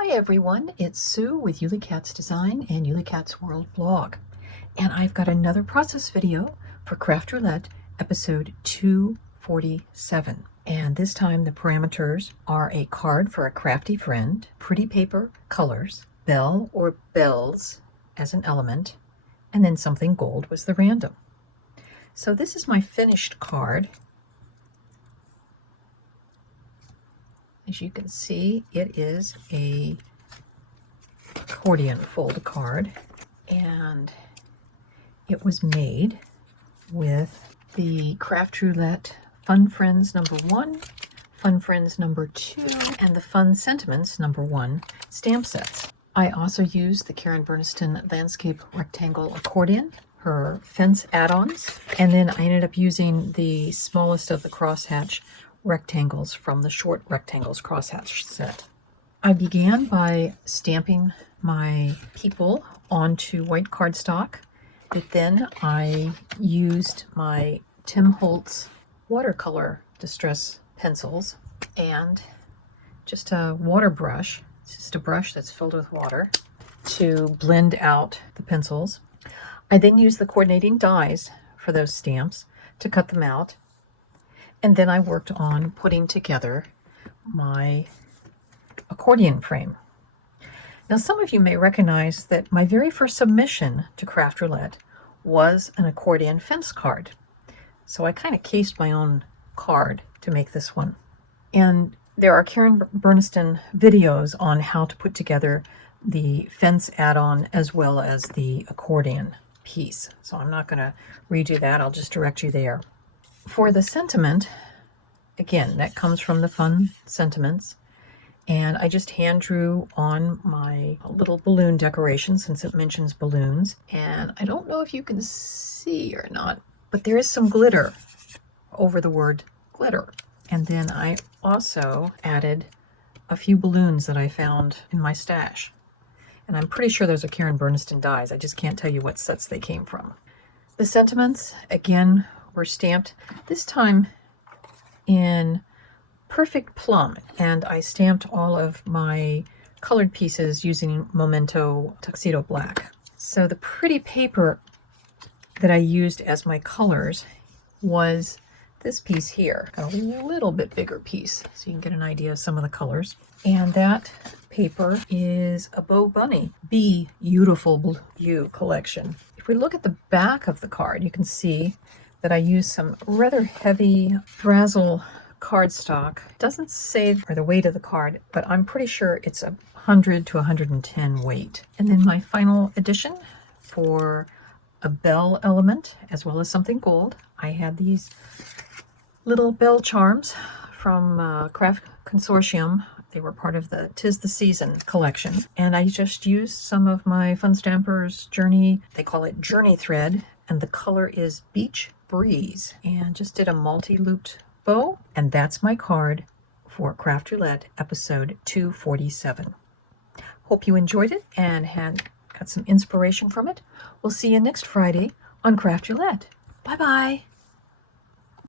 Hi everyone, it's Sue with Ully Cat's Design and Ully Cat's World blog. And I've got another process video for Craft Roulette episode 247. And this time the parameters are a card for a crafty friend, pretty paper colors, bell or bells as an element, and then something gold was the random. So this is my finished card. As you can see, it is a accordion fold card, and it was made with the Craft Roulette Fun Friends #1, Fun Friends #2, and the Fun Sentiments #1 stamp sets. I also used the Karen Berniston Landscape Rectangle Accordion, her fence add-ons, and then I ended up using the smallest of the crosshatch rectangles from the Short Rectangles crosshatch set. I began by stamping my people onto white cardstock, but then I used my Tim Holtz watercolor distress pencils and just a water brush. It's just a brush that's filled with water to blend out the pencils. I then used the coordinating dies for those stamps to cut them out. And then I worked on putting together my accordion frame. Now, some of you may recognize that my very first submission to Craft Roulette was an accordion fence card. So I kind of cased my own card to make this one. And there are Karen Berniston videos on how to put together the fence add-on as well as the accordion piece. So I'm not going to redo that. I'll just direct you there. For the sentiment, again, that comes from the Fun Sentiments, and I just hand drew on my little balloon decoration since it mentions balloons. And I don't know if you can see or not, but there is some glitter over the word glitter. And then I also added a few balloons that I found in my stash. And I'm pretty sure those are Karen Berniston dies. I just can't tell you what sets they came from. The sentiments, again, were stamped, this time in Perfect Plum, and I stamped all of my colored pieces using Memento Tuxedo Black. So the pretty paper that I used as my colors was this piece here. Got a little bit bigger piece so you can get an idea of some of the colors. And that paper is a Bow Bunny Beautiful You collection. If we look at the back of the card, you can see that I used some rather heavy Frazzle cardstock. It doesn't say or the weight of the card, but I'm pretty sure it's 100 to 110 weight. And then my final addition for a bell element as well as something gold, I had these little bell charms from Craft Consortium. They were part of the 'Tis the Season collection. And I just used some of my Fun Stampers Journey, they call it Journey thread, and the color is Beach Breeze, and just did a multi-looped bow. And that's my card for Craft Roulette episode 247. Hope you enjoyed it and got some inspiration from it. We'll see you next Friday on Craft Roulette. Bye-bye.